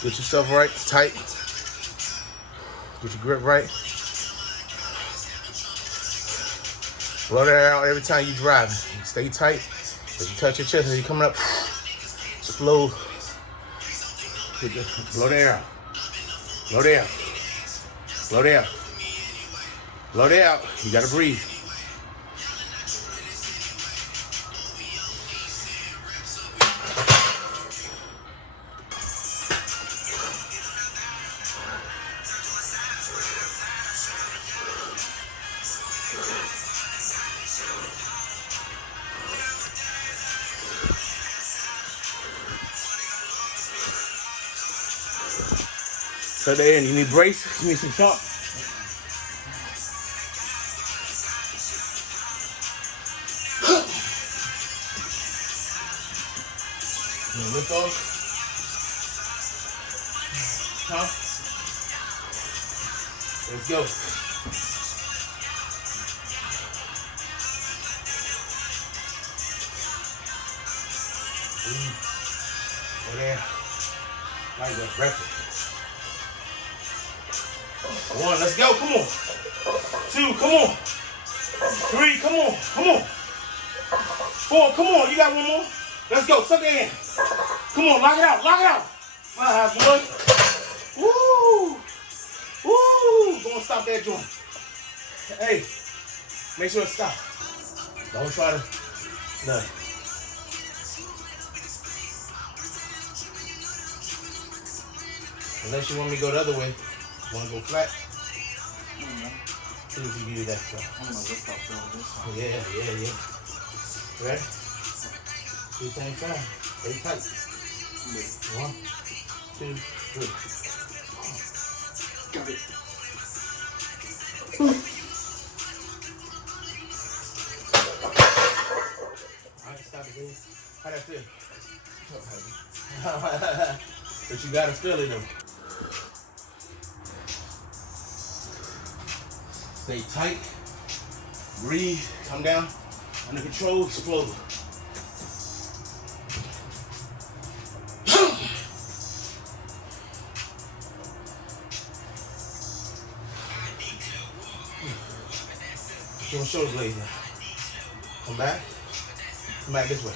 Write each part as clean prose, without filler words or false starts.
Get yourself right, tight. Get your grip right. Blow that air out every time you drive. Stay tight. If you touch your chest as you're coming up, explode. Blow the air out. Blow the air out. Blow the air out. Blow the air out. You gotta breathe. So there, you need brace, you need some sharp. Lift off. Huh? Let's go. Go there. Like that record. 1, let's go, come on. 2, come on. 3, come on, come on. 4, come on, you got one more. Let's go, suck it in. Come on, lock it out, lock it out. Boy. Woo. Woo. Don't stop that joint. Hey, make sure it stops. Don't try to, no. Unless you want me to go the other way. Want to go flat? See if you can do that stuff. I'm going to lift off this. Yeah. Ready? 2 things time. Stay tight. 1, 2, 3. Got it. Alright, stop it, dude. How that feel? But you gotta feel it though. Stay tight, breathe, come down, under control, explode. Your shoulder blades now. Come back this way.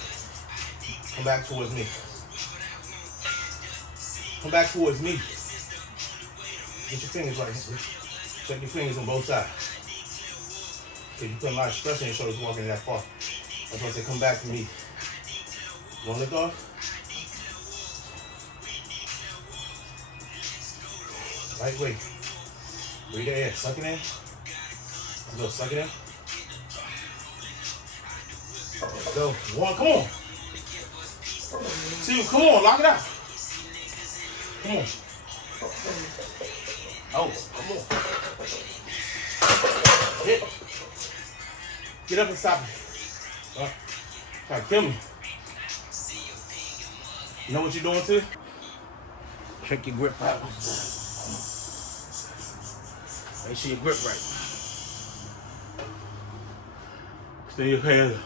Come back towards me. Come back towards me. Get your fingers right here. Check your fingers on both sides. If you put a lot of stress on your shoulders walking that far. That's why I say come back to me. One lift off. Right way. Breathe the air. Suck it in. Go, suck it in. Let's go. 1, come on. 2, come on, lock it out. Come on. Oh, come on. Hit. Get up and stop it. Try to kill me. You know what you're doing too? Check your grip out. Make sure your grip right. Stay your hands.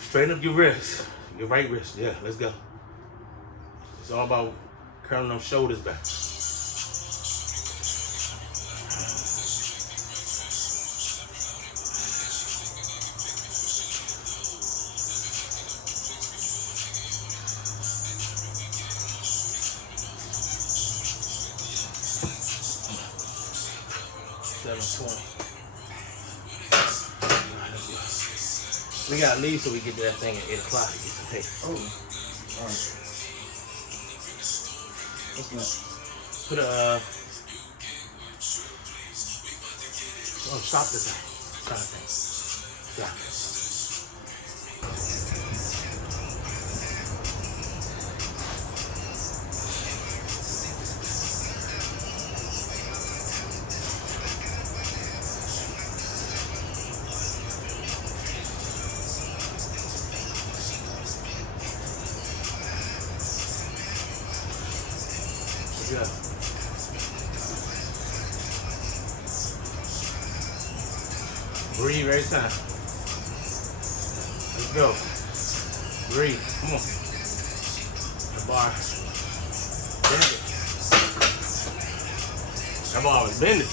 Straighten up your wrist. Your right wrist. Yeah, let's go. It's all about curling those shoulders back. We gotta leave so we get to that thing at 8 o'clock to get some pay. Oh, alright. What's that? Put a, stop the thing. Stop the thing. Stop it. Yeah. Breathe every time. Let's go. Breathe. Come on. bar. Bend it. That bar was bending.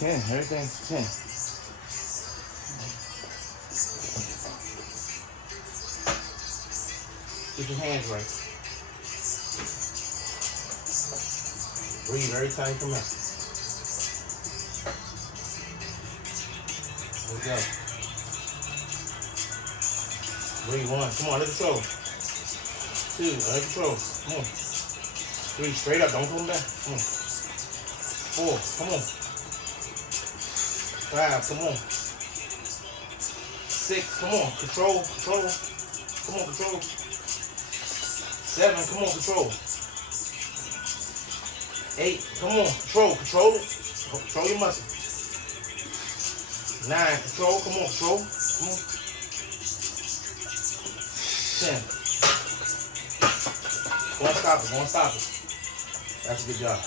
10, everything's 10. Get your hands right. Breathe every time you come out. Let's go. Breathe 1. Come on, let it go. 2, let it go. Come on. 3, straight up. Don't come back. Come on. 4, come on. 5, come on. 6, come on. Control. Come on, control. 7, come on, control. 8, come on, control it. Control your muscle. 9, control, come on, control. Come on. 10. Go and stop it. That's a good job.